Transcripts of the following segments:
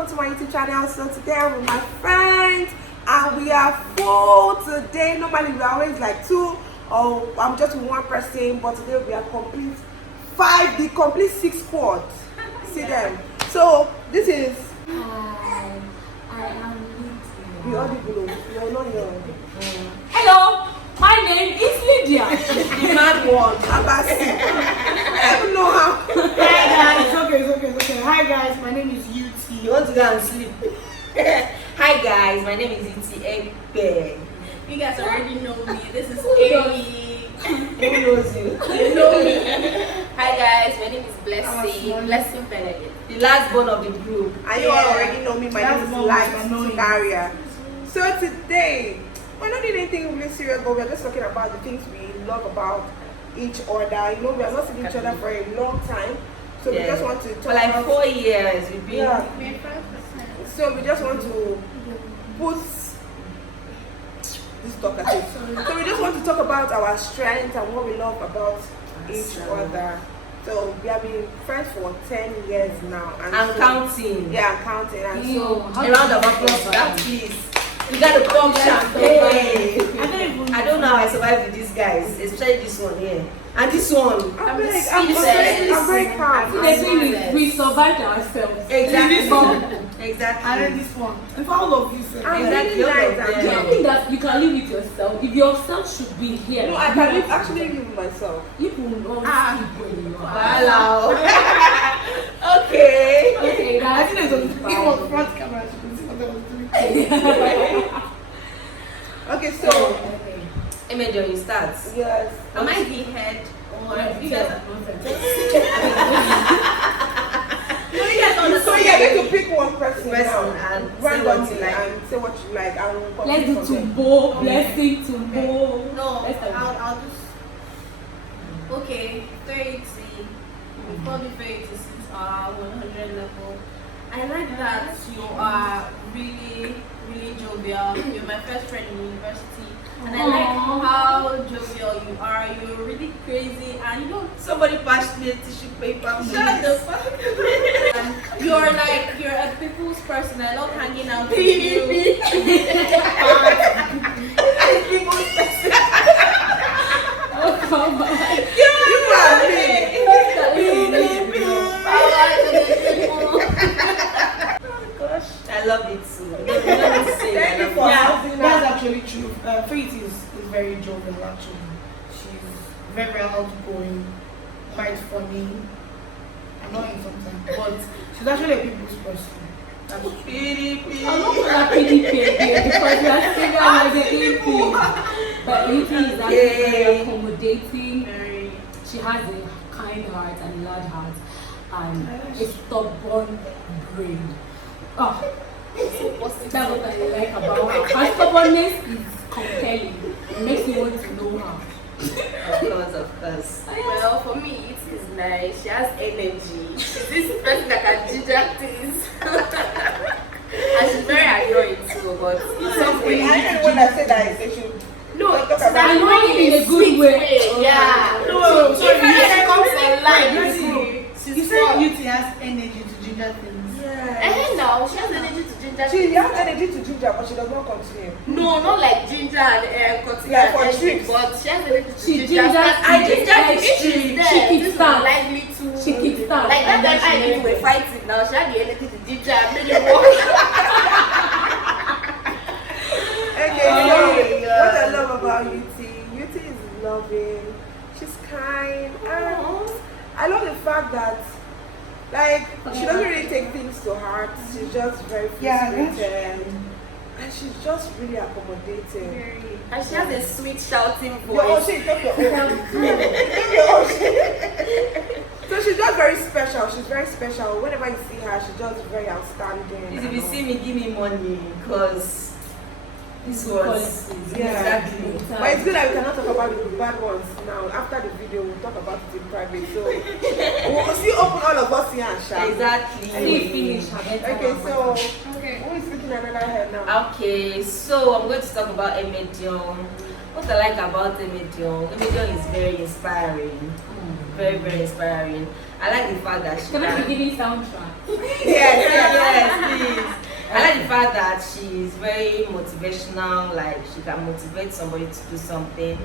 welcome to my YouTube channel. So today I'm with my friends and we are full today. Normally we are always like two or I'm just one person, but today we are complete five, the complete 6 squad. See them. So this is Hi, I am Yutee. the audible. You're not young. Hello, my name is Lydia. The mad one. Abasi. I don't know how. Hi guys, it's okay. Hi guys, my name is Yutee. You want to go and sleep? Hi guys, my name is Yutee Ekpe. You guys already know me. This is Ekpe. Who knows you? You know me. Hi guys, my name is Blessing. Blessing Benedict. The last born of the group. And you all already know me. My name is That's one Tonaria. So today, we're not doing anything really serious, but we're just talking about the things we love about each other. You know, we have not seen each other for a long time. So we just want to talk for like about 4 years we've been. Yeah. So we just want to put this talkative. So we just want to talk about our strengths and what we love about each other. So we have been friends for 10 years now. And so, counting. Yeah, counting. And so A round of applause for that, please. You gotta pump champagne. I don't know how I survived with these guys, especially this one here. And this one. I'm very calm. We survived ourselves. Exactly. And Exactly. then this one. And for all of you, sir. I'm Exactly. really nice. Do you think that you can live with yourself? If yourself should be here. No, I can actually live with myself. You will not sleep when you are. Hello. Okay. Okay, I that's think there's a people front camera, you can see what I was doing. Okay, so okay. Emejio, you start. yes. Am I the head? Or you guys are So you get to pick one person now, and say randomly, what you like. and say what you like, and we'll Let's do complete from Tumbo, Blessing Tumbo. No, Let's start. I'll just. Okay, 30. We call it 30 since our 100 level. I like that you are really, really jovial. You're my first friend in university. And I like how jovial you are. You're really crazy and you don't. Somebody passed me a tissue paper. Shut the fuck up. You're a people's person. I love hanging out with you. Oh, come on. You are me. Gosh, I love it too. I don't know to say Thank I you love for it. having That's that. actually true. Faith is very jovial actually. She's very outgoing, quite funny, annoying sometimes, but she's actually a people's person. That's true. I'm not gonna PDP again because you are saying I was an AP. But Yutee is actually very accommodating. She has a kind heart and a large heart and a stubborn brain. Oh, that's what I like about her. Her stubbornness is compelling. It makes you want to know her. Of course. Well, for me, it is nice. She has energy. She's this person that can ginger things. And she's very annoying too, but in some way. I know when I said that they should. No, talk she's about annoying in a good way. Yeah. No, She comes in line. You said Yutee has energy to ginger things. And now she has energy to ginger She things. has energy to ginger, but she does not continue. No, not like ginger and cutting Like for and trips. but she has energy to She ginger. gingers I things. ginger Like, if she she's there. This is kickstarts. likely to. She kickstarts. Like that and then time I she and you were makes it. fighting. Now she had the energy to ginger and made it work. Okay, Oh so my God. what I love about Yutee is loving. She's kind, and I love the fact that like she doesn't really take things to heart. She's just very free-spirited, and she's just really accommodating. And she has a sweet shouting Your voice. Oshin, talk your own. Your Oshin. So she's just very special. She's very special. Whenever you see her, she's just very outstanding. If you see me, give me money, because this was exactly. But it's good that we cannot talk about the bad ones now. After the video, we'll talk about it in private. So we'll still open all of us here and shout. Exactly. Okay, so who is speaking another head now? Okay, so I'm going to talk about Emejio. What I like about Emedion is very inspiring. Very, very inspiring. I like the fact that she Can I can... be giving soundtrack? Yes, please. I like the fact that she's very motivational, like she can motivate somebody to do something.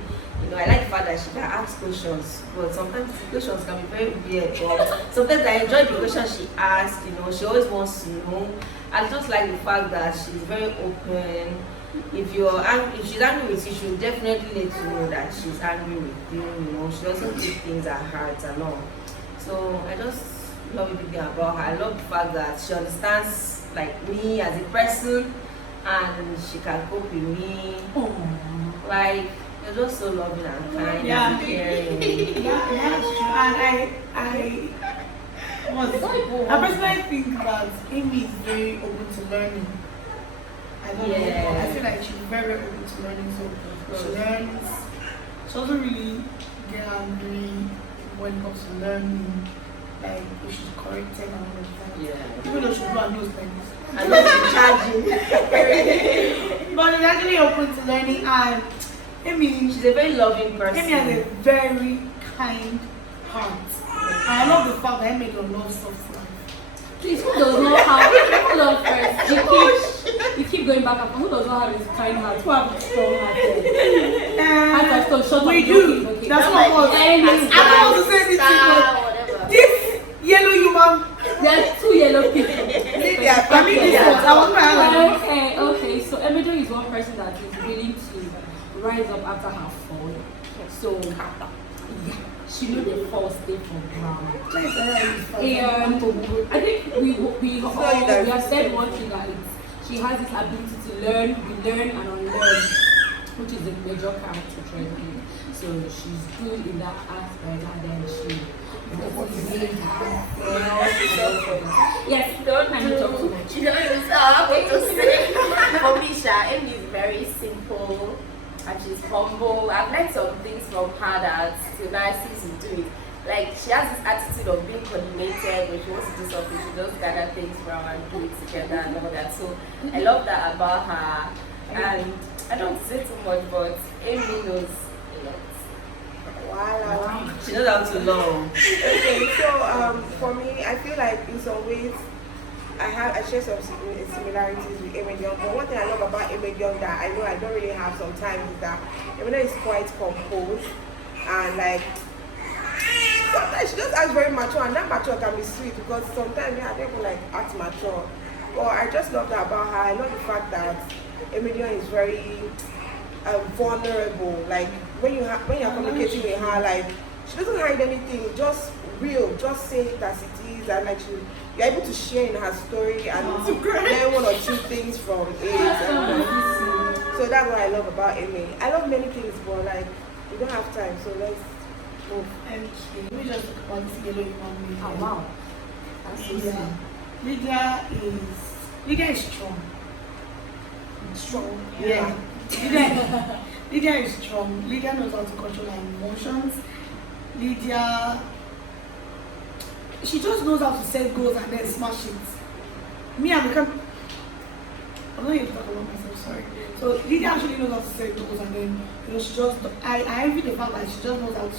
I like the fact that she can ask questions, but sometimes the questions can be very weird. But sometimes I enjoy the questions she asks, she always wants to know. I just like the fact that she's very open. If she's angry with you, she'll definitely let you know that she's angry with you. She doesn't take things at heart and all. So I just love everything about her. I love the fact that she understands like me as a person, and she can cope with me. Like, you're just so loving and kind and caring. That's true. And I personally think that Amy is very open to learning. I don't know, I feel like she's very, very open to learning. So she learns. She doesn't really get angry when it comes to learning. Like if she's corrected and all of that. Even though she do her nose like this. I love the charging. But she's actually open to learning, and she's a very loving person. Amy has a very kind heart. And I love the fact that Amy loves soft life. Please, who does not have, hold on first, you keep going back and forth. Who does not have a kind heart? Who have a strong heart? Heart of stone, shut up. We do. Okay. That's what I want to say this thing. This yellow human. There are two yellow people. Okay. So Emily is one person that is willing to rise up after her fall. So, she knows the false state from ground. And I think we have said one thing, that she has this ability to learn, relearn and unlearn, which is a major character trait. So she's good in that aspect, and then she is willing to yes, don't let me talk too much. For me, Amy is very simple and she's humble. I've learned some things from her that till now I see to do it. Like, she has this attitude of being coordinated. When she wants to do something, she just gather things from and do it together and all that. So I love that about her. And I don't say too much, but Amy knows a lot. Wow. She knows how to love. Okay, so for me, I feel like in some ways I share some similarities with Emedion. But one thing I love about Emedion that I know I don't really have sometimes is that Emedion is quite composed, and like sometimes she just acts very mature, and that mature can be sweet because sometimes I don't even like act mature. But I just love that about her. I love the fact that Emedion is very vulnerable. Like when you're communicating with her, like she doesn't hide anything, just real, just say it as it is, and like you're able to share in her story and learn one or two things from it. So that's what I love about Amy. I love many things, but like we don't have time, so let's move. Okay, let me just talk about this yellow human being. Oh wow, that's so sweet. Lydia is strong. Strong. Yeah. Lydia is strong. Lydia knows how to control her emotions. Lydia, she just knows how to set goals and then smash it. Me, I'm not here to talk about myself, sorry. So Lydia actually knows how to set goals, and then she just, I envy the fact that she just knows how to,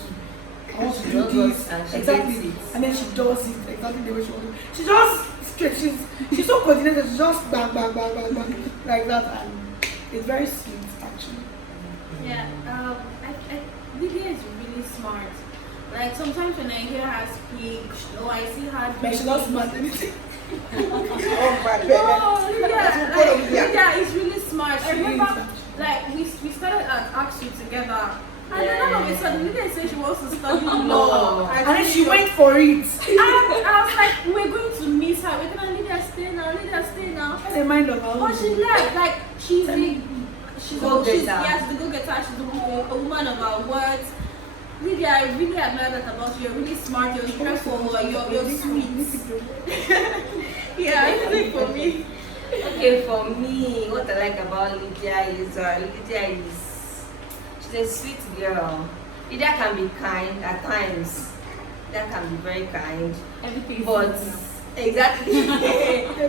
I want to do this exactly, and then she does it exactly the way she wants to. She just she's so coordinated. She just bang like that, and it's very sweet actually. Yeah, Lydia is really smart. Like sometimes when I hear her speak, I see her. But she loves smart anything. Oh my God. Lydia is really smart. I remember, like we started at AXU together. And then all of a sudden, Lydia said she wants to study law. And then she went for it. And I was like, we're going to miss her. We're gonna Lydia stay now. That's a mind of her own. But she left. Like she's the go-getter. She's a woman of her words. Lydia, I really admire that about you. You're really smart. You're stressful. You're sweet. Yeah, I think for me. Okay, for me, what I like about Lydia is she's a sweet girl. Lydia can be kind at times. Lydia can be very kind. Everything but Exactly.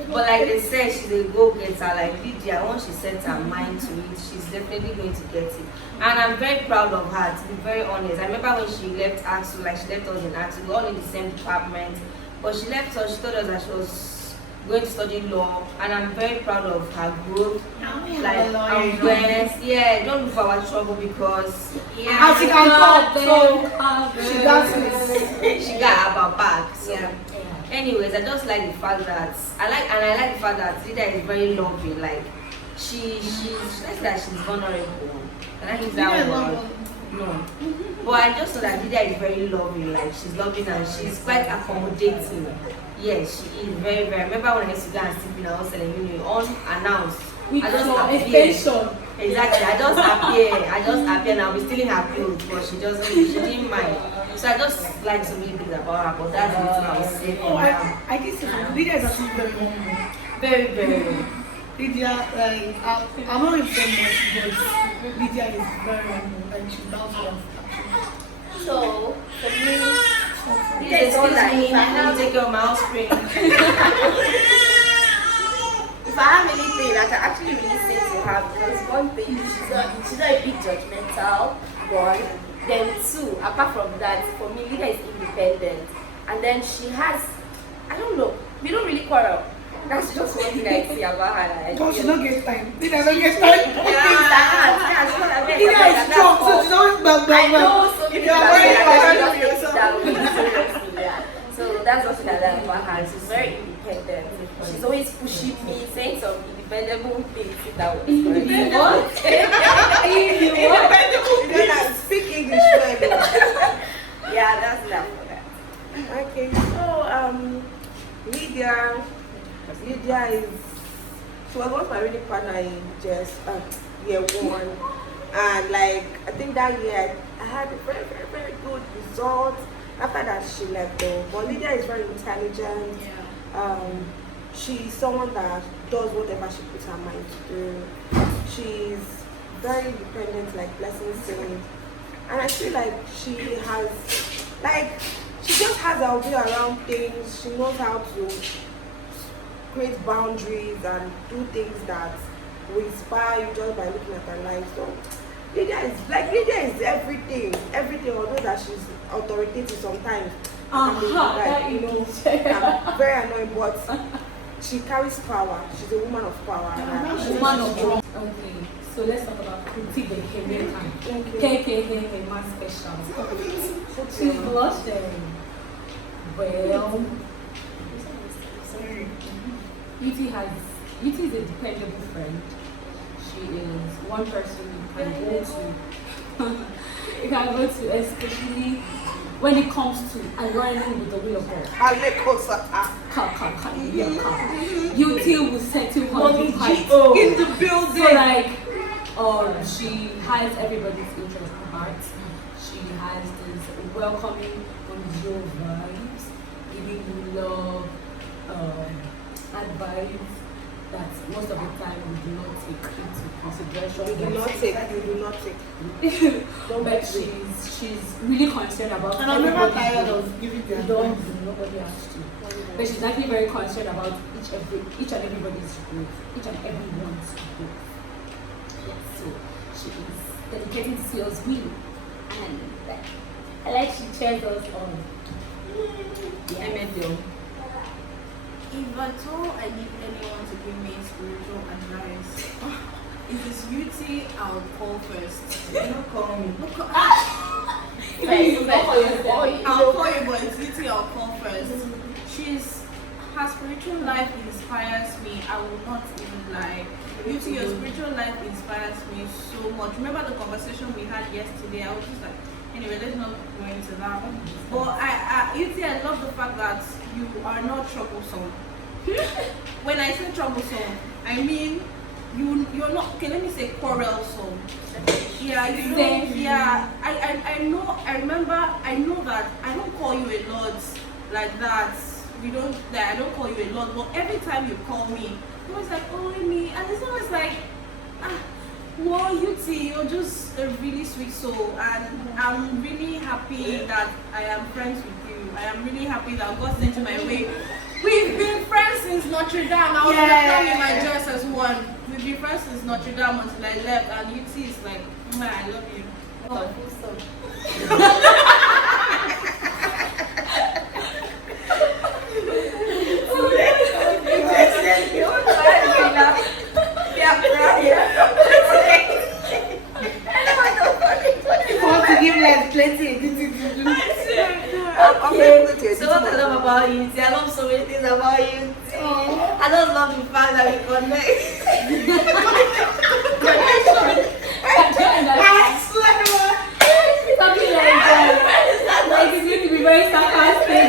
But like they said, she's a go-getter. Like Lydia, once she sets her mind to it, she's definitely going to get it. And I'm very proud of her, to be very honest. I remember when she left AXU, like she left us in AXU, we were all in the same department. But she left us, she told us that she was going to study law, and I'm very proud of her growth, like awareness. Yeah, don't look for our trouble because As you can talk, so she does this. she got her back. So. Yeah. Anyways, I just like the fact that I like the fact that Lydia is very loving. Like she's let's say that she's vulnerable. Can I use that word? No. But I just know that Lydia is very loving. Like she's loving and she's quite accommodating. Yes, she is very, very. I remember when I used to go and sleep in our hostel and unannounced. With I just your appear. attention. Exactly. I just appear and I'll be stealing her clothes, but she didn't mind. So I just like so many things about her, but that's what I was saying. Oh, I guess Lydia is actually very humble. Very, very. Lydia, like, I'm not even saying much, but Lydia is very humble and she does love. So for me, Please excuse me, let me take care of my house cream. if I have anything, I can actually really say to her because one thing, she's not a big judgmental one. Then two, apart from that, for me, Lydia is independent. And then she has, I don't know, we don't really quarrel. That's just one thing I see about her. Like, Because she don't get time. Lydia don't get time. Lydia is strong, so she's always bang, I bang, bang. know so many You're very proud of people yourself. that way, seriously, yeah. So that's what I like about her. She's very independent. She's always pushing me, saying some independent things that was What? Independent. Speak English well. Yeah, that's enough for that. Okay, so Lydia is, she was once my reading partner in just year one, and like I think that year I had a very, very, very good result. After that she left though, but Lydia is very intelligent. She's someone that does whatever she puts her mind to do. She's very independent, like Blessing said, and I feel like she has, like, she just has her way around things. She knows how to create boundaries and do things that will inspire you just by looking at her life. So Lydia is everything. Although that she's authoritative sometimes, That you know, very annoying, but she carries power. She's a woman of power. Woman of wrong. Okay, so let's talk about Kuti the Kenyan. Hey, my special. She's blushing. Well, Yutee is a dependable friend. She is one person you can go to. You can go to, especially when it comes to aligning with the will of God. Yutee will settle her height In the building. So like, she has everybody's interest at heart. She has this welcoming, conjugal vibes, giving you love, advice that most of the time we do not take into consideration. You do not take. Don't But bet me. she's really concerned about And I'm never everybody's tired growth. of giving You them don't advice. do, nobody has to. But she's actually very concerned about each and everybody's growth, each and everyone's growth. Yes, so she is dedicated to us will, and I like she cheers us on. MFL. If at all I need anyone to give me spiritual advice, if it's Yutee, I'll call first. Don't call me. I'll call you, but it's Yutee, I'll call first. Her spiritual life inspires me. I will not even lie. Yutee, your spiritual life inspires me so much. Remember the conversation we had yesterday? I was just like, anyway, let's not go into that. But Yutee, I love the fact that you are not troublesome. When I say troublesome, I mean you're not, okay, let me say quarrelsome. Yeah, you know, yeah. I know, I remember, I know that I don't call you a lot like that. I don't call you a lot, but every time you call me, you're always like, oh, me, and it's always like, well, Yutee, you're just a really sweet soul, and I'm really happy that I am friends with you. I am really happy that God sent you my way We've been friends since Notre Dame. I was yeah. in my dress as one. We've been friends since Notre Dame until I left, and Yutee is like, I love you. Oh, Okay, so what I love about you, I love so many things about you. I just love the fact that we connect. I swear. Something like that. Like it's going to be very sarcastic.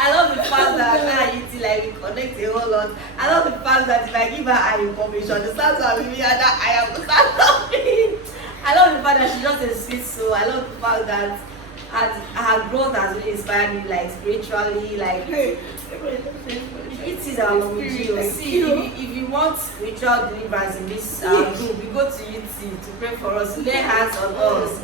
I love the fact that Yutee, like we connect a whole lot. I love the fact that if I give her eye information, the start with me and that I am start talking. I love the fact that she's just a sweet soul. I love the fact that her growth has really inspired me, like spiritually, like it is our Yutee. See, if you want spiritual deliverance in this group, we go to Yutee to pray for us, lay hands on us.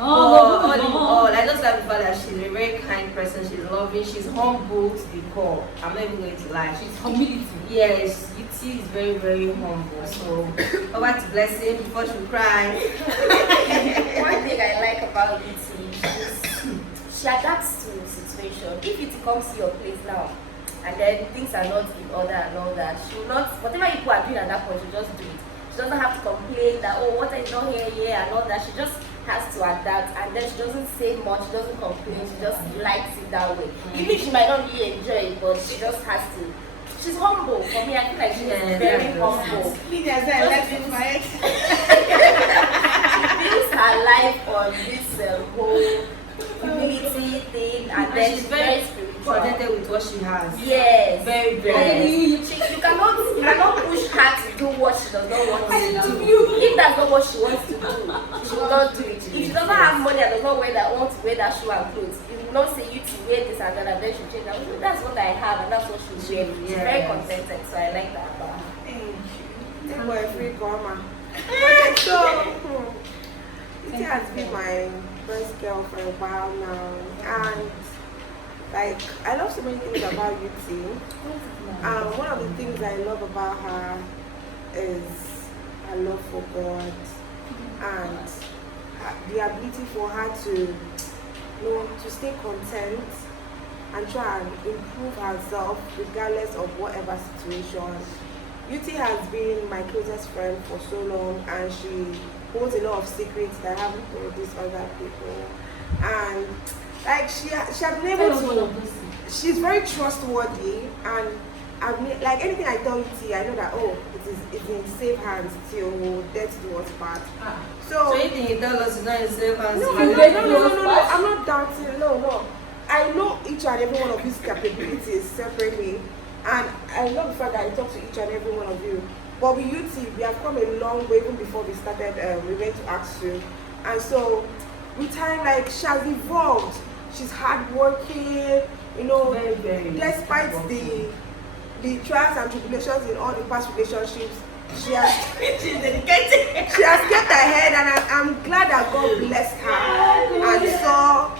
All in all, I just love the fact that she's a very kind person. She's loving. She's humble to the core. I'm not even going to lie. She's humility. Yes, Yutee is very, very humble. So, over to Blessing before she cry. One thing I like about Yutee is she adapts to the situation. If Yutee comes to your place now, and then things are not in order and all that, she will not, whatever people are doing at that point, she just do it. She doesn't have to complain that, oh, water is not here and all that. She just has to adapt, and then she doesn't say much, she doesn't complain, she just likes it that way. Even if she might not really enjoy it, but she just has to. She's humble. For me, I feel like she's very humble. She builds her life on this whole humility thing, and then she's very spiritual. Connected with what she has. Yes. Very, very. You cannot push her to do what she does not want to do. If that's not what she wants to do, she will not do it. If she doesn't have money and does not want to wear that shoe and clothes, you will not say you to wear this and that, and then she'll change that. That's what I have, and that's what she'll wear. She's very contented, so I like that about her. Thank you. Boy, free karma. Okay, so Yutee has been my first girl for a while now, and like, I love so many things about Yutee. One of the things I love about her is her love for God and the ability for her to, to stay content and try and improve herself regardless of whatever situation. Yutee has been my closest friend for so long, and she holds a lot of secrets that I haven't told these other people. And like she has been able to, she's very trustworthy, and like anything I tell Yutee, I know that it's in safe hands till death do us part. So anything you tell us is not in safe hands. No, I'm not doubting. No. I know each and every one of these capabilities separately, and I love the fact that I talk to each and every one of you. But with Yutee, we have come a long way even before we started. We went to AXU, and so with time, like, she has evolved. She's hardworking, very, very despite the trials and tribulations in all the past relationships. She has she's dedicated. She has kept her head, and I'm glad that God blessed her and saw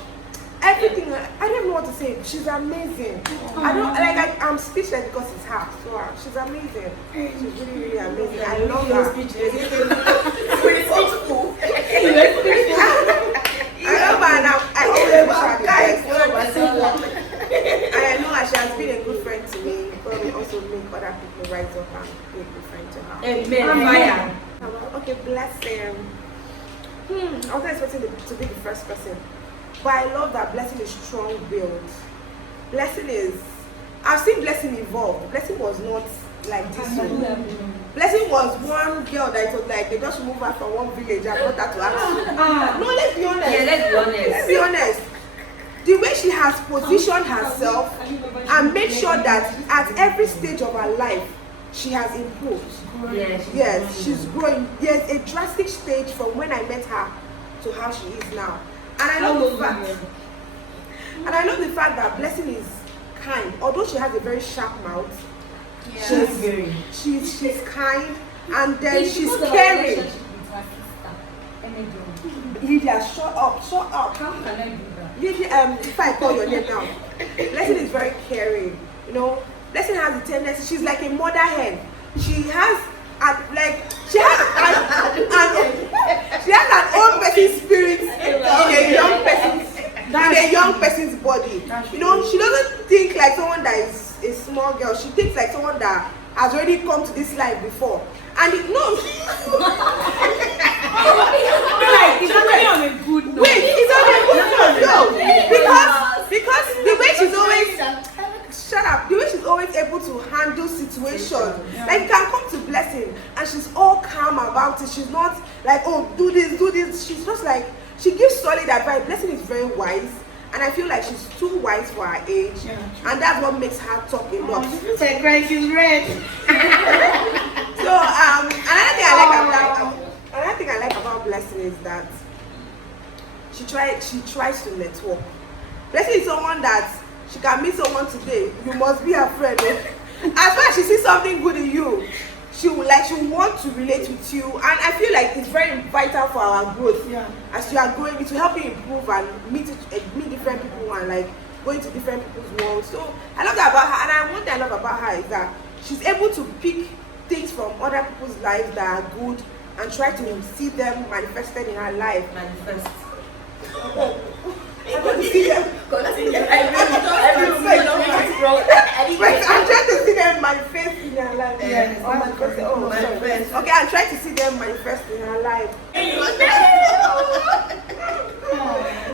everything. I don't know what to say. She's amazing. I'm speechless because it's her. So she's amazing. She's really, really amazing. I love her. I love her, and I always wish her guys. And I know that she has been a good friend to me. But we also make other people rise up and be a good friend to her. Amen. Okay, Blessing. I wasn't expecting to be the first person. But I love that Blessing is strong-willed. I've seen Blessing evolve. Blessing was not like this one. Blessing was one girl that it was like they just moved her from one village and brought her to AXU. No, let's be honest. Yeah, let's be honest. The way she has positioned herself and made sure that at every stage of her life, she has improved. Yes, she's growing. There's a drastic stage from when I met her to how she is now. And I love the fact that Blessing is kind. Although she has a very sharp mouth, she's kind, and then she's caring. Lydia, shut up. How can I do that? if I call your name now, Blessing is very caring. You know, Blessing has a tendency. She's like a mother hen. She has she has an old person spirit in a young person's body. You know, she doesn't think like someone that is a small girl. She thinks like someone that has already come to this life before. And it's actually on a good note. Wait, it's on a good note. No, because the way she's always the way she's always able to handle situations. Like, you can come to Blessing and she's all calm about it. She's not like, oh, do this. She's just like, she gives solid advice. Blessing is very wise, and I feel like she's too wise for her age, and that's what makes her talk a lot. She's red. So another thing I like about Blessing is that she tries to network. Blessing is someone that she can meet someone today, you must be her friend. As far as she sees something good in you, she will want to relate with you, and I feel like it's very vital for our growth. As you are growing, it will help you improve and meet different people and like go into different people's worlds. So I love that about her, and one thing I love about her is that she's able to pick things from other people's lives that are good and try to see them manifested in her life. Manifest. I want to see them. I'm trying to see them manifest in her life. Yes. Manifest. Okay, I'm trying to see them manifest in her life.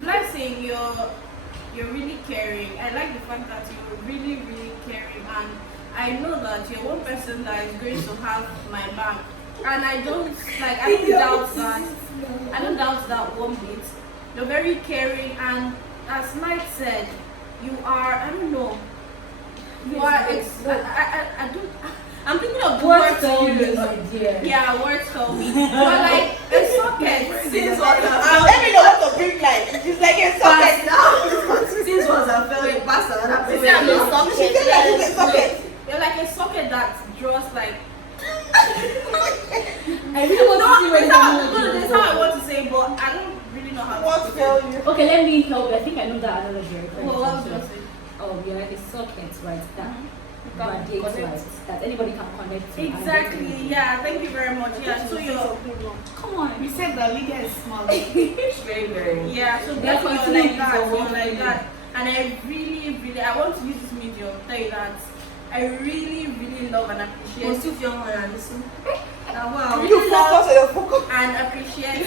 Blessing, you're really caring. I like the fact that you're really, really caring, and I know that you're one person that is going to have my back. And I don't doubt that one bit. You're very caring, and as Mike said, you are, I don't know, you are, I'm thinking of the words to use. Yeah, words tell me. But like a socket. Since what let me know what to bring like. It's like a socket now. Since was a very pastor, You're like a socket that draws like. I really want to see where that's how I want to say, but I don't really know how to tell you. Okay, let me help. I think I know that analogy. Well, what was I say? Oh, you're like a socket, right? That radiates light, that anybody can connect to. Exactly. Yeah. Thank you very much. Yeah. So you're. Come on. We said that Lydia is smart. very, very. Yeah. So That's you're why like it's that. a You're one like thing. that. And I really, really, I want to use this medium to tell you that I really, really love and appreciate. Most of your man, listen. Wow. You focus on your focus. And appreciate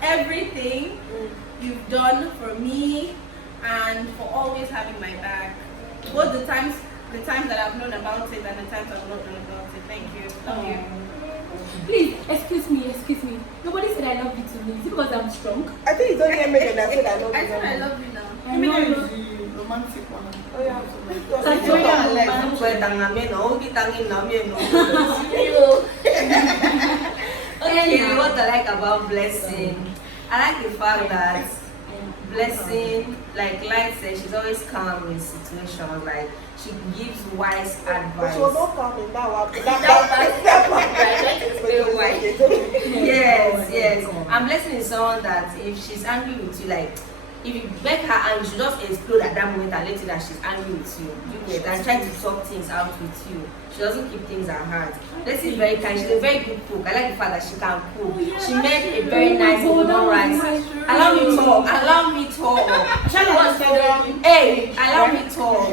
everything you've done for me and for always having my back. Both the times that I've known about it and the times I've not known about it. Thank you. Love you. Please, excuse me. Nobody said I love you to me. Is it because I'm strong? I think it's only Emily that said I love you. I said I love you now. I mean, it's the romantic one. Oh yeah. Okay, what I like about Blessing, I like the fact that Blessing, like Light said, she's always calm in situations. Like, she gives wise But advice. she was not coming now. Yes. And Blessing is someone that if she's angry with you, like, if you beg her and she just explode at that moment and let you that she's angry with you, and try to sort things out with you. She doesn't keep things at heart. Blessing is very kind. She's a very good cook. I like the fact that she can cook. She made a very nice golden rice. Allow me talk. Hey, allow me talk.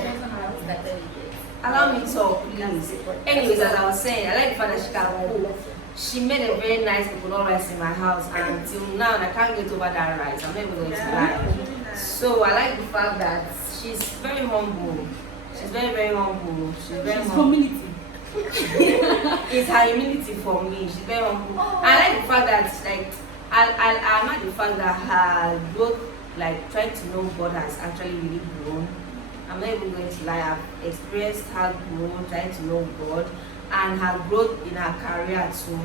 Allow me talk, please. Anyways, as I was saying, I like the fact that she can cook. She made a very nice golden rice in my house, and until now I can't get over that rice. I'm never going to lie. So I like the fact that she's very humble. She's very, very humble. She's very humble. Humility. It's her humility for me. She's very humble. I like the fact that I like the fact that her growth, like trying to know God, has actually really grown. I'm not even going to lie. I've experienced her growth, trying to know God, and her growth in her career too.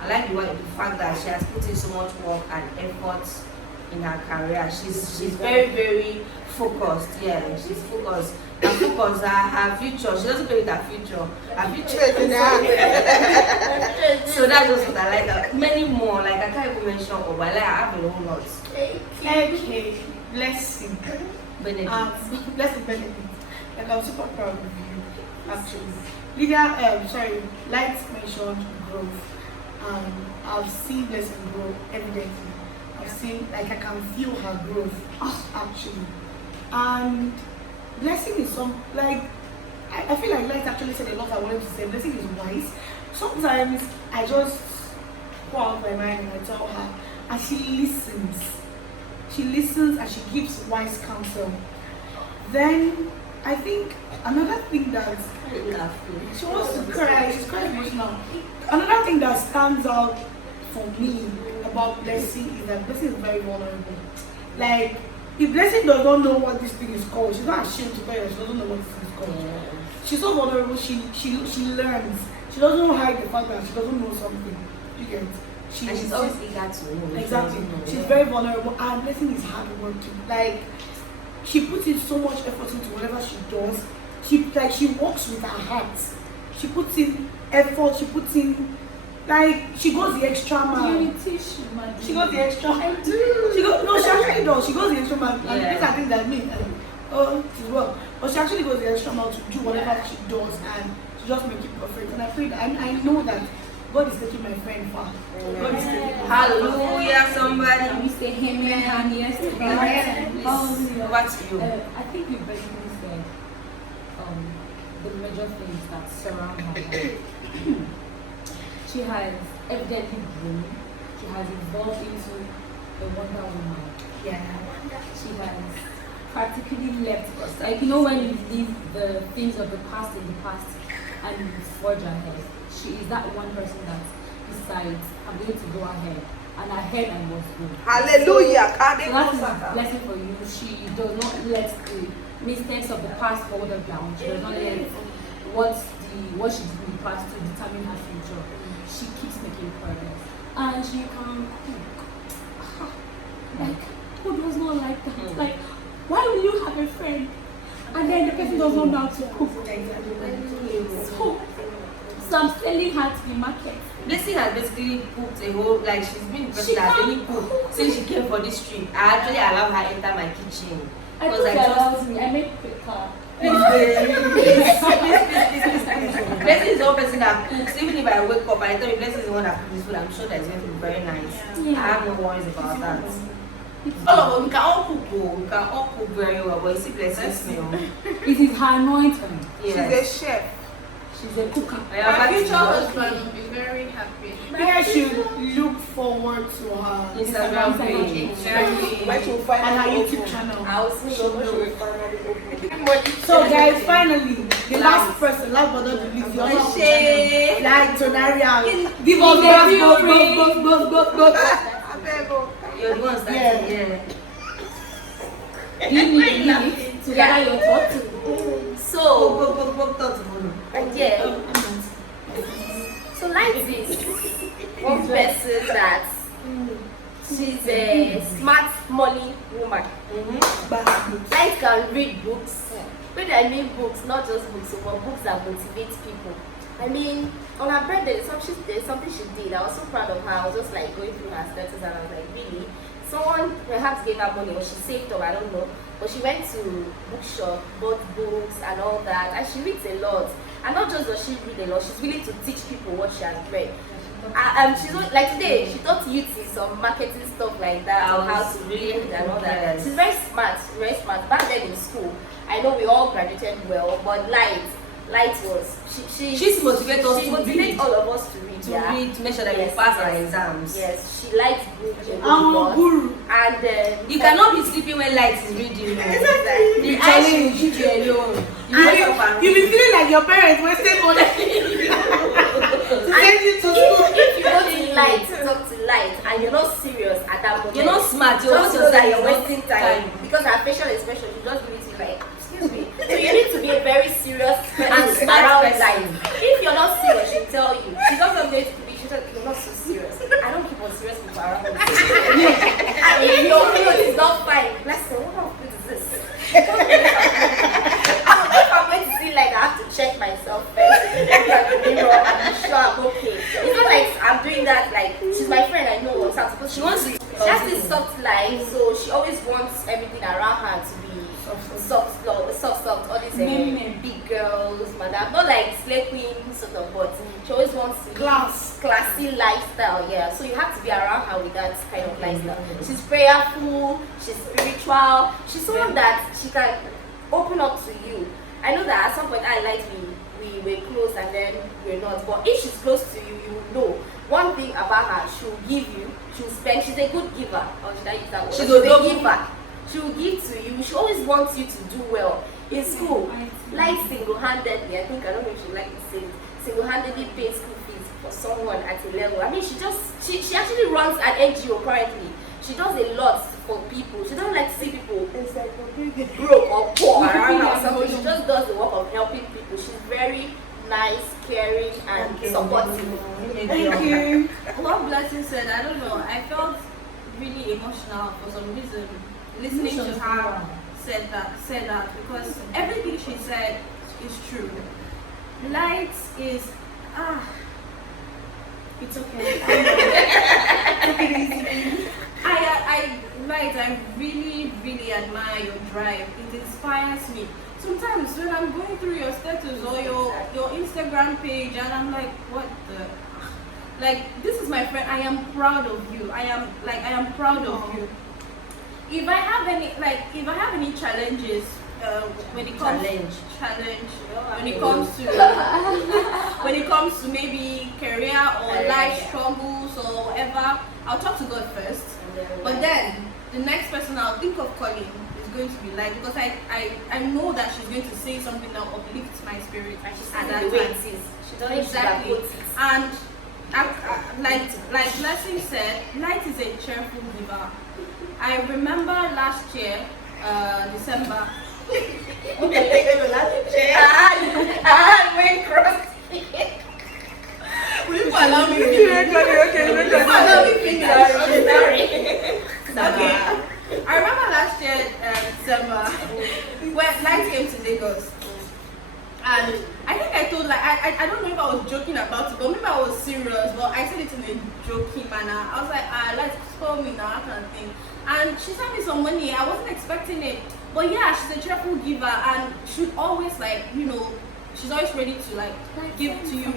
I like the fact that she has put in so much work and effort in her career. She's very focused. Yeah, she's focused. Her focus, her future. She doesn't play with her future. Her future is in her. So that's just what I like. Many more. Like I can't even mention all, but like, I have a whole lot. Okay, blessing. Benedict. Blessing Benedict. Like I'm super proud of you, actually. Lydia, Light mentioned growth. I've seen Blessing grow evidently. I've seen, like I can feel her growth, actually. And Blessing is I feel like Light actually said a lot I wanted to say. Blessing is wise. Sometimes I just pour out my mind and I tell her, and she listens. She listens and she gives wise counsel. Then I think another thing that she wants to cry, she's quite emotional. Another thing that stands out for me about Blessing is that Blessing is very vulnerable. Like, if Blessing does not know what this thing is called, she's not ashamed to tell you she doesn't know what this thing is called. She's so vulnerable, she learns. She doesn't hide the fact that she doesn't know something. You get it? And she's always eager to know. Exactly. She's very vulnerable, and Blessing is hardworking. Like, she puts in so much effort into whatever she does. She works with her heart. She puts in effort. She puts in, she goes the extra mile. She goes the extra. I do. She actually does. She goes the extra mile. And these are things that mean, she's well. But she actually goes the extra mile to do whatever she does, and she just makes it perfect. And I pray that, I know that God is taking my friend far. God is taking my Hallelujah, somebody. We say amen, yes to God. What's you? I think you basically said the major things that surround her. She has evidently grown. She has evolved into a Wonder Woman. Yeah. She has practically left us. Like, you know, when you leave the things of the past in the past and you forge ahead, she is that one person that decides, I'm going to go ahead. And ahead I must go. Hallelujah. So that is a blessing for you. She does not let the mistakes of the past hold her down. She does not let what she did in the past to determine her future. She keeps making progress. And she can cook. Like, who does not like that? Like, why will you have a friend and then the person does not know how to cook? So I'm sending her to the market. Blessing has basically cooked a whole, she's been the person that has really cooked since she came for this trip. I actually allowed her enter my kitchen. I thought she allows me. I made paper. Please. Blessing is the one person that cooks. Even if I wake up and I tell you Blessing is the one that cooks this food, I'm sure that it's going to be very nice. Yeah. I have no worries about that. All of us, we can all cook though. We can all cook very well, but you see Blessing's meal. It is her anointing. She's a chef. She's a cooker. My future husband will be very happy. I should look forward to her Instagram page. When she'll find and her out YouTube open. channel. I'll see So when you. she'll finally open. So guys, finally, the last person, last but not the least, your last channel, like Tonaria. Give us go. You're the one starting, Yeah. You need it to gather your thoughts. So, yeah. So Light is one person that she's a smart money woman. Light can read books. When I mean books, not just books, but books that motivate people. I mean, on her birthday, there's something she did. I was so proud of her. I was just like going through her status and I was like, really? Someone perhaps gave her money or she saved up, I don't know. But she went to bookshop, bought books and all that. And she reads a lot. And not just does she read a lot, she's willing to teach people what she has read. She's not, like today, she taught Yutee some marketing stuff like that, on how to read and all that. She's very smart, very smart. Back then in school, I know we all graduated well, but Light was She's motivated us she to motivates read. all of us to read. Read, to make sure that we pass our exams. Yes, she likes books. I'm a guru. And You cannot be sleeping when Light is reading. Exactly. The challenge you do alone. You be feeling like your parents wasted money to send you to school. if you go to Light, talk to Light, and you're not serious at that moment, You're not smart. You're just not know that yourself. you're wasting time because her facial expression, you just give it to like, excuse me. So you need to be a very serious person And smart around person. Light. If you're not serious, she'll tell you. She's not going to be. She's not, you're not so serious. I don't keep on serious people around me. And if your clothes is not fine, bless her, what kind of clothes is this? If I'm going to see, like, I have to check myself first. Look at the mirror and be sure I'm okay. It's not like I'm doing that, like, she's my friend, I know what I'm supposed to. She wants to. She has this soft life, so she always wants everything around her to be soft, all these big girls, madam. Not like slay queen sort of, but she always wants to classy lifestyle, yeah. So you have to be around her with that kind of lifestyle. She's prayerful, she's spiritual, she's someone that she can open up to you. I know that at some point I like we were close and then we're not, but if she's close to you, you will know. One thing about her, she'll give you, she'll spend, she's a good giver. Or should I use that word? She's a giver. She will give to you. She always wants you to do well in school. Like single-handedly, I don't know if she like to say it, single-handedly pays school fees for someone at a level. I mean, she actually runs an NGO currently. She does a lot for people. She doesn't like to see people broke or poor around her or something. She just does the work of helping people. She's very nice, caring, and supportive. Thank you. What Blessing said, I don't know, I felt really emotional for some reason listening to her said that because everything she said is true. Light is it's okay. I really, really admire your drive. It inspires me. Sometimes when I'm going through your status or your Instagram page and I'm like, what the, like, this is my friend, I am proud of you. I am proud of you. If I have any challenges when it comes when it comes to maybe career or life struggles or whatever, I'll talk to God first. But then the next person I'll think of calling is going to be Light, because I know that she's going to say something that uplifts my spirit at that time. She doesn't Exactly. sugarcoat it. And like Blessing said, Light is a cheerful giver. I remember last year, December. Will you allow me Okay. I remember last year, December, when Light came to Lagos. And I think I told, like, I don't know if I was joking about it, but maybe I was serious, but I said it in a joking manner. I was like, Light, spoil me now, that kind of thing. And she sent me some money. I wasn't expecting it. But yeah, she's a cheerful giver and she'd always, like, you know, she's always ready to, like, give to you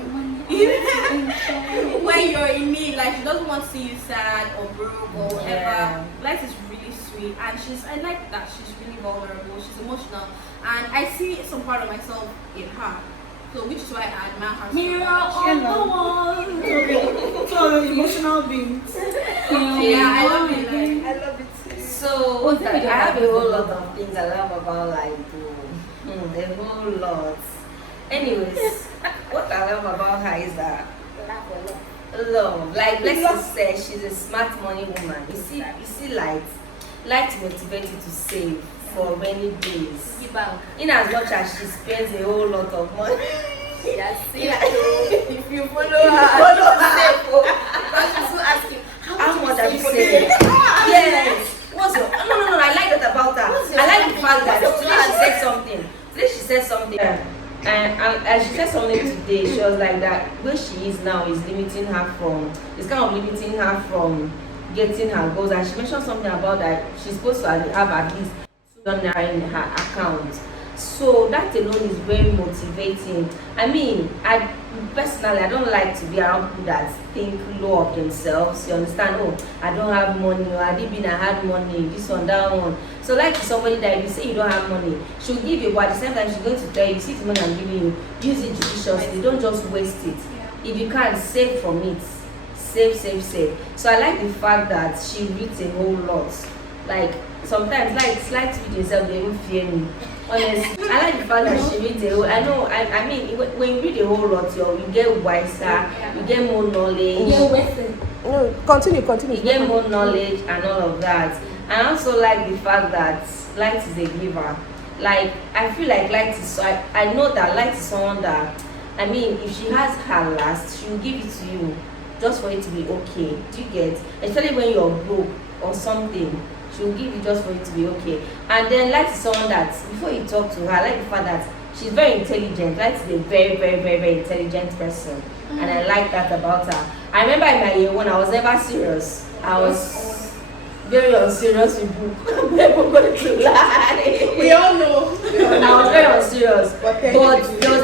when you're in need. Like, she doesn't want to see you sad or broke or whatever. Yeah. Life is really sweet, and I like that she's really vulnerable, she's emotional, and I see some part of myself in her. So, which is why I admire her so Mirror much. on the wall. So emotional beings. Yeah, I love it. Like, I love it too. So I have a whole lot of things I love about Light. A whole lot. Anyways, what I love about her is that love. Like Blessing said, she's a smart money woman. You see, Light motivates you to save for rainy days. In as much as she spends a whole lot of money. Yes, if you follow her, because she's asking How much have you saved? Yes. What's your? No. I like that about her. I like the fact that today she said something. And she said something today. She was like that where she is now is limiting her from. It's kind of limiting her from getting her goals. And she mentioned something about that she's supposed to have at least Tonaria in her account. So that alone is very motivating. I mean, I don't like to be around people that think low of themselves. You understand? Oh, I don't have money, or I had money, this one, that one. So like somebody that if you say you don't have money, she'll give you, but at the same time she's going to tell you, see the money I'm giving you, use it judiciously, don't just waste it. If you can, save from it. Save. So I like the fact that she reads a whole lot. Like sometimes like with yourself, they even fear me. Honestly, I like the fact that she reads a whole. I mean, when you read a whole lot, you get wiser, you get more knowledge. No, continue. You get more knowledge and all of that. I also like the fact that Light is a giver. Like I feel like Light is. So I know that Light is someone that. I mean, if she has her last, she will give it to you, just for it to be okay. Do you get? Especially when you're broke or something, she will give you just for it to be okay. And then Light is someone that before you talk to her, I like the fact that she's very intelligent. Light is a very, very, very, very intelligent person, and I like that about her. I remember in my year one, I was never serious. I was very unserious with book. I'm never going to lie. We all know. I was very unserious. But But there was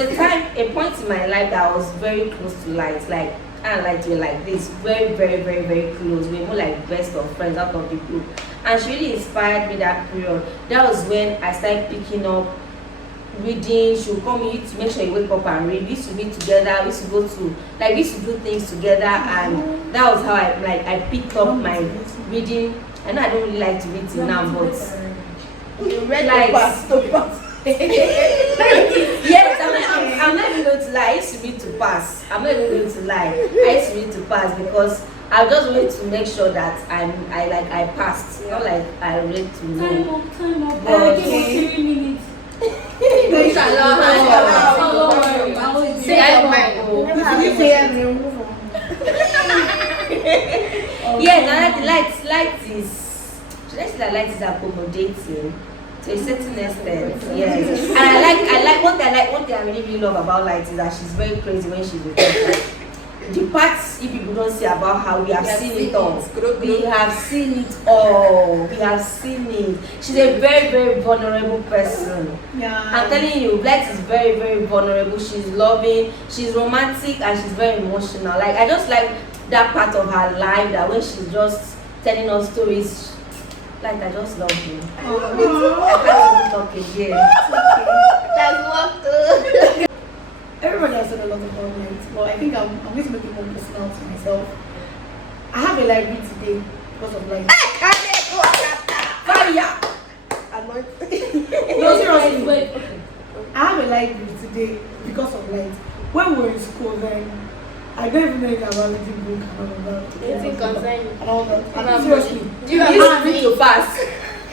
a point in my life that I was very close to Light. Like, and like we're like this, very, very, very, very close. We're more like best of friends out of the group. And she really inspired me that period. That was when I started picking up reading. She would call me to make sure you wake up and read. We used to read together. We used to go to, like, we used to do things together, and that was how I picked up my reading. I know I don't really like to read till now, but You read like, the past. yes, I'm not even going to lie. I used to read to pass. I'm not even going to lie. I used to read to pass because I just wanted to make sure that I passed. Not like I read to know. Time up. But- 3 minutes. Say your mind. You say and then move on. Yeah, now the light is. Should I say that light is accommodating to a certain extent? Yes. And I like one thing I really love about Light is that she's very crazy when she's with us. The parts you people don't see about how we have seen it all. We have seen it all. We have seen it. She's a very, very vulnerable person. Yeah. I'm telling you, Light is very, very vulnerable. She's loving, she's romantic, and she's very emotional. Like, I just like that part of her life, that when she's just telling us stories, like, I just love you. I can't even talk again. That's what Everybody has said a lot about Light, but I think I'm going to make it more personal to myself. I have a library today because of Light. Fire! No, seriously. Wait, okay. I have a library today because of Light. When we were in school, then I don't even know if I'm reading book and all of that. Anything concern you? And all that. Have And seriously. Do you have You need to pass.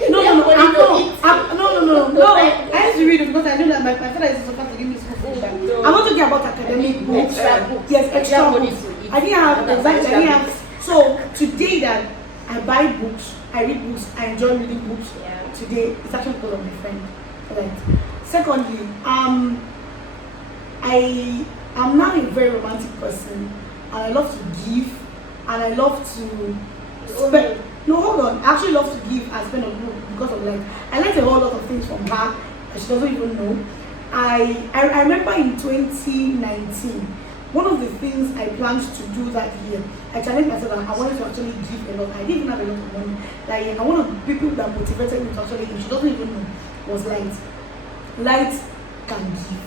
No. No. I used to read it because I know that my father is supposed to give me school fees. I'm not talking about academic books. Extra books. Yes, extra money books. to eat. I didn't have Other exactly. I extra didn't have. So today that I buy books, I read books, I enjoy reading books. Yeah. Today it's actually because of my friend. Right. Secondly, I am now a very romantic person, and I love to give, and I love to spend. No, hold on. I actually love to give and spend on books because of Light. I learned a whole lot of things from her that she doesn't even know. I remember in 2019, one of the things I planned to do that year, I challenged myself that I wanted to actually give a lot. I didn't even have a lot of money. Like, and one of the people that motivated me to actually give, she doesn't even know, was Light. Light can give.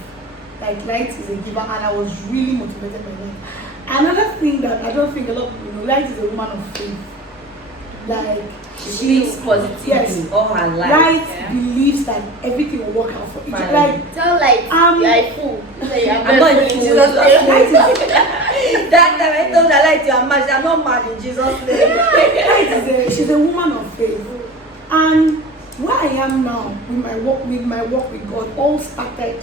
Like, Light is a giver, and I was really motivated by Light. Another thing that I don't think a lot of people know, Light is a woman of faith. Like, She speaks positively yes, all her life. Light believes that everything will work out for each other. Like, Tell Light you are a fool. I'm not in Jesus' name. That time I told her, Light, you are mad. I'm not mad in Jesus' name. Light she's a woman of faith. And where I am now with my work with God all started.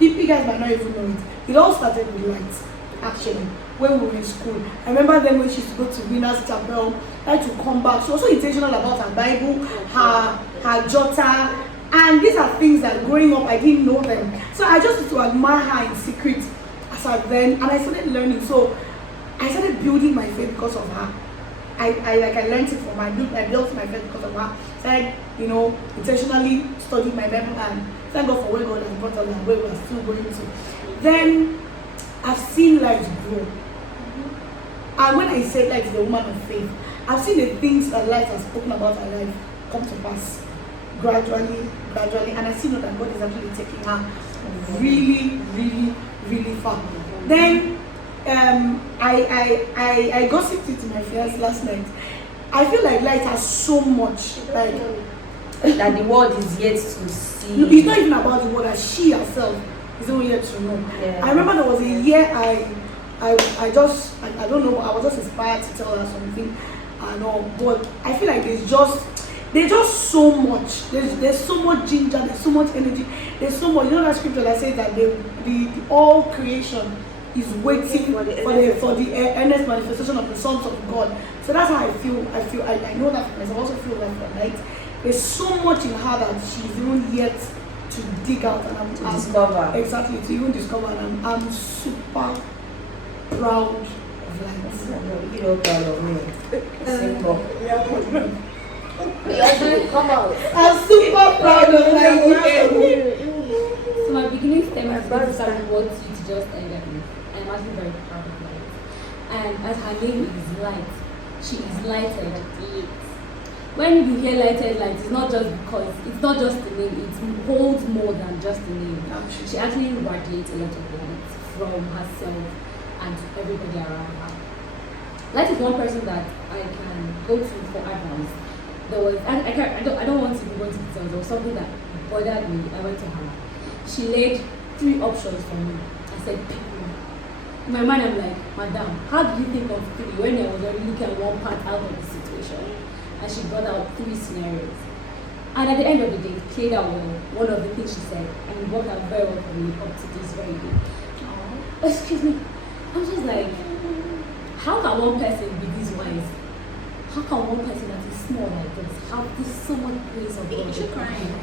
You guys might not even know it. It all started with Light, actually, when we were in school. I remember then when she used to go to Winners Chapel, like to come back. She was also intentional about her Bible, her jotter, and these are things that growing up I didn't know them. So I just used to admire her in secret as I then, and I started learning. So I started building my faith because of her. I learned it from her. I built my faith because of her. Started, intentionally studying my Bible, and thank God for where God has brought us and where we are still going to. Then I've seen Light grow. And when I say Light is a woman of faith, I've seen the things that Light has spoken about her life come to pass gradually, and I see that God is actually taking her really, really, really far. Then I gossiped it to my friends last night. I feel like Light has so much, like, that the world is yet to see. no, it's not even about the word, that she herself is not yet to know. Yeah. I remember there was a year I don't know, I was just inspired to tell her something and all, but I feel like there's just so much. There's so much ginger, there's so much energy, there's so much. You know that scripture that says that the all creation is waiting for the earnest manifestation of the sons of God. So that's how I feel. I know that for myself. I also feel that for Light. There's so much in her that she's even yet to dig out and discover. Exactly, to even discover. And I'm super proud of Light. You know, proud of me. Simple. Come on. I'm super proud of Light. So my beginning statement is what you just ended with. I'm actually very proud of Light. And as her name is Light, she is lighted. When you hear lighted light, it's not just because it's not just the name, it holds more than just the name. She actually radiates a lot of light from herself and to everybody around her. Light is one person that I can go to for advice. There was I don't want to go into details. There was something that bothered me. I went to her. She laid 3 options for me. I said, pick one. In my mind, I'm like, Madam, how do you think of 3 when I was already looking at one part out of the situation? And she brought out 3 scenarios. And at the end of the day, it played out well. One of the things she said, and it worked out very well for me up to this very day. Excuse me. I'm just like, how can one person be this wise? How can one person that is small like this have this so much place of God? She's crying.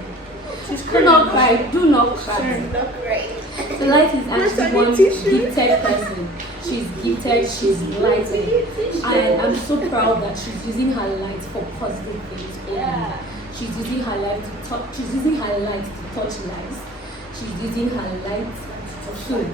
Do not cry. Do not cry. Not great. So Light is actually one gifted person. She's gifted, she's lighted. And I'm so proud that she's using her light for positive things. Yeah. She's using her light to touch lives. She's using her light to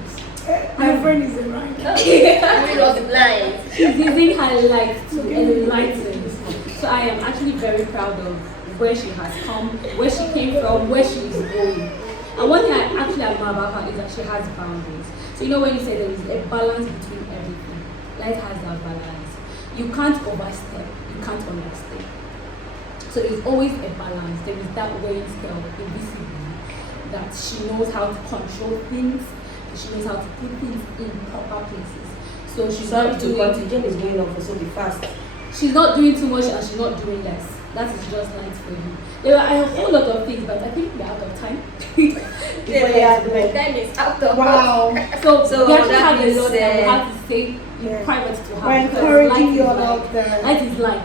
My friend is a right. I was blind. She's using her light to enlighten. So I am actually very proud of where she has come, where she came from, where she is going. And one thing I actually admire about her is that she has boundaries. So you know when you say there is a balance between everything, Light has that balance. You can't overstep, you can't understep. So there's always a balance. There is that weighing scale invisibly that she knows how to control things. She knows how to put things in proper places. So she's Sorry not to doing. continue is going on for so be fast. She's not doing too much and she's not doing less. That is just Light for you. There are a whole lot of things, but I think we're out of time. Time is out of Wow. So we actually have a means, lot that we have to say in private to her. We're because encouraging light you is all light. out there. Light is light.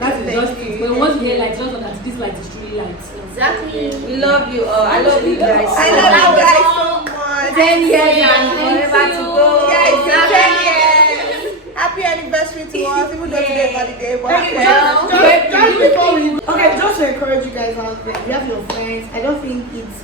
That is just it. When once you hear light, just know that this light is truly light. Exactly. We love you all. I love you guys. I love you guys so much. 10 years and forever to go. Yes, 10 years. Happy anniversary to us, even though today's holiday. But Just to encourage you guys out there, you have your friends. I don't think it's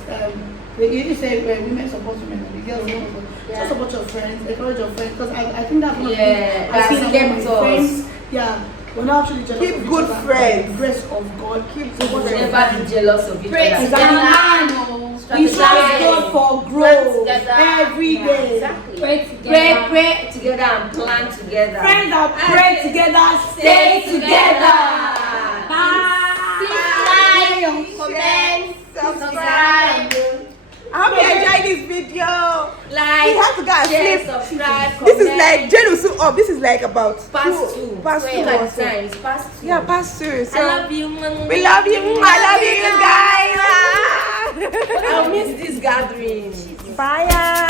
you need to say women support women, the girls don't support. Just support your friends, encourage your friends, because I think that's one of the things I see kept my us. friends. Yeah, we're not actually jealous Keep of each good other, friends. by the grace of God. Keep good support your friends. Never be jealous of each Pray other. Exactly. We trust God for growth together. every day. Exactly. Pray together. Pray together and plan together. Friends that pray together, stay together. Bye. Like, comment, subscribe. I hope you enjoyed this video. Like, We have to go and share, sleep. subscribe, This is comment. like Jenusu up. This is like about Past 2. Past 2 Look at also. the time. It's past 2. Yeah, past 2. So I love you. we love you. I love you guys. I'll miss this gathering. Bye.